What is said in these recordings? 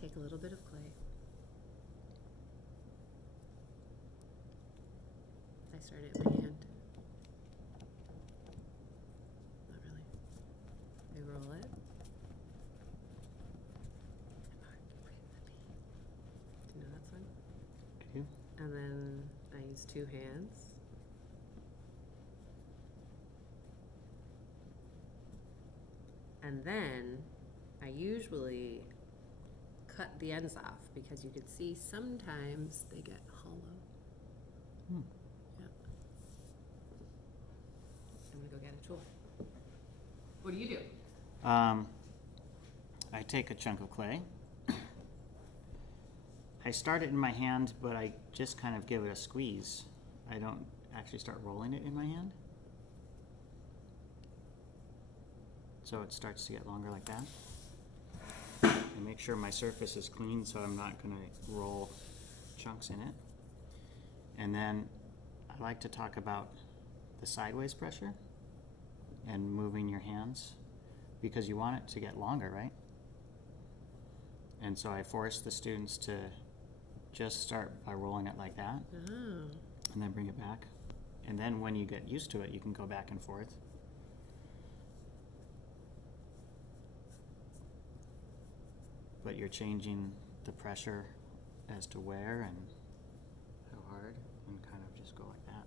take a little bit of clay. I start it in my hand. Not really. I roll it. Do you know that song? I do. And then I use 2 hands. And then I usually cut the ends off because you can see sometimes they get hollow. Hmm. Yeah. I'm gonna go get a tool. What do you do? I take a chunk of clay. I start it in my hand, but I just kind of give it a squeeze. I don't actually start rolling it in my hand. So it starts to get longer like that. I make sure my surface is clean so I'm not going to roll chunks in it. And then I like to talk about the sideways pressure and moving your hands because you want it to get longer, right? And so I force the students to just start by rolling it like that, and then bring it back. And then when you get used to it, you can go back and forth. But you're changing the pressure as to where and how hard, and kind of just go like that.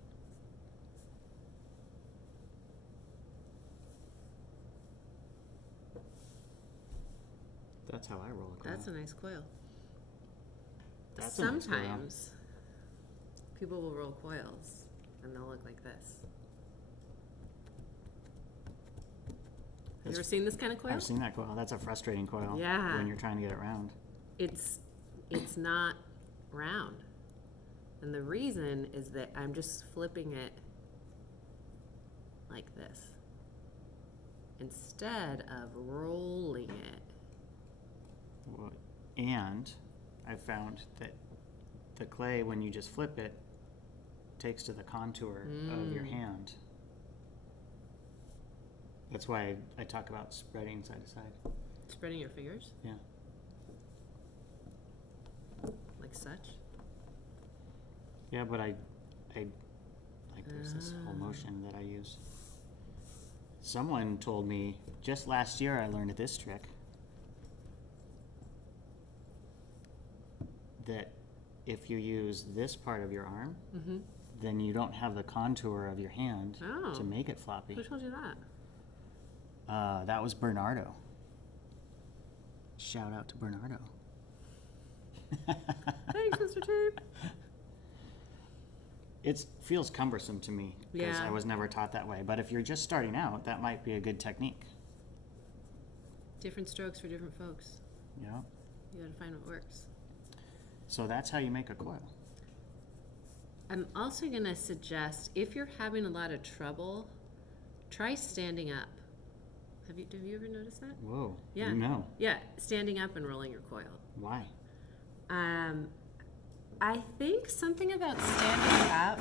That's how I roll a coil. That's a nice coil. That's a nice coil. Sometimes people will roll coils and they'll look like this. Have you ever seen this kind of coil? I've seen that coil. That's a frustrating coil. Yeah. When you're trying to get it round. It's not round. And the reason is that I'm just flipping it like this instead of rolling it. Well, and I found that the clay, when you just flip it, takes to the contour of your hand. That's why I talk about spreading side to side. Spreading your fingers? Yeah. Like such? Yeah, but I like there's this whole motion that I use. Someone told me just last year I learned this trick that if you use this part of your arm, then you don't have the contour of your hand to make it floppy. Who told you that? That was Bernardo. Shout out to Bernardo. Thanks, Mr. Tape. It feels cumbersome to me because Yeah. I was never taught that way. But if you're just starting out, that might be a good technique. Different strokes for different folks. Yeah. You gotta find what works. So that's how you make a coil. I'm also gonna suggest, if you're having a lot of trouble, try standing up. Have you ever noticed that? Whoa. Yeah. No. Yeah, standing up and rolling your coil. Why? I think something about standing up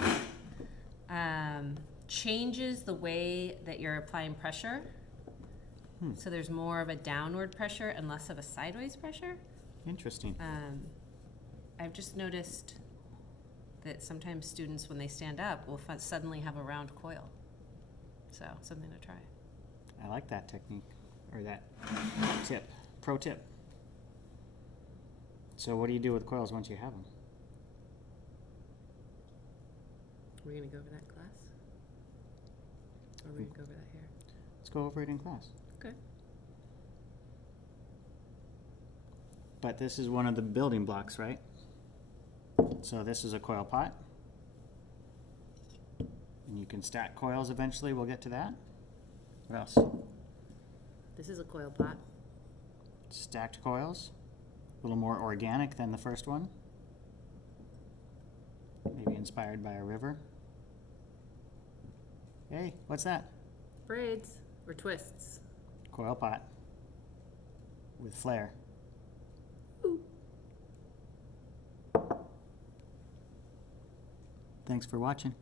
changes the way that you're applying pressure. So there's more of a downward pressure and less of a sideways pressure. Interesting. I've just noticed that sometimes students, when they stand up, will suddenly have a round coil. So, something to try. I like that technique, or that tip. Pro tip. So what do you do with coils once you have them? We're going to go over that class? Or are we going to go over that here? Let's go over it in class. Okay. But this is one of the building blocks, right? So this is a coil pot. And you can stack coils eventually. We'll get to that. What else? This is a coil pot. Stacked coils. A little more organic than the first one. Maybe inspired by a river. Hey, what's that? Braids or twists. Coil pot. With flair. Ooh. Thanks for watching.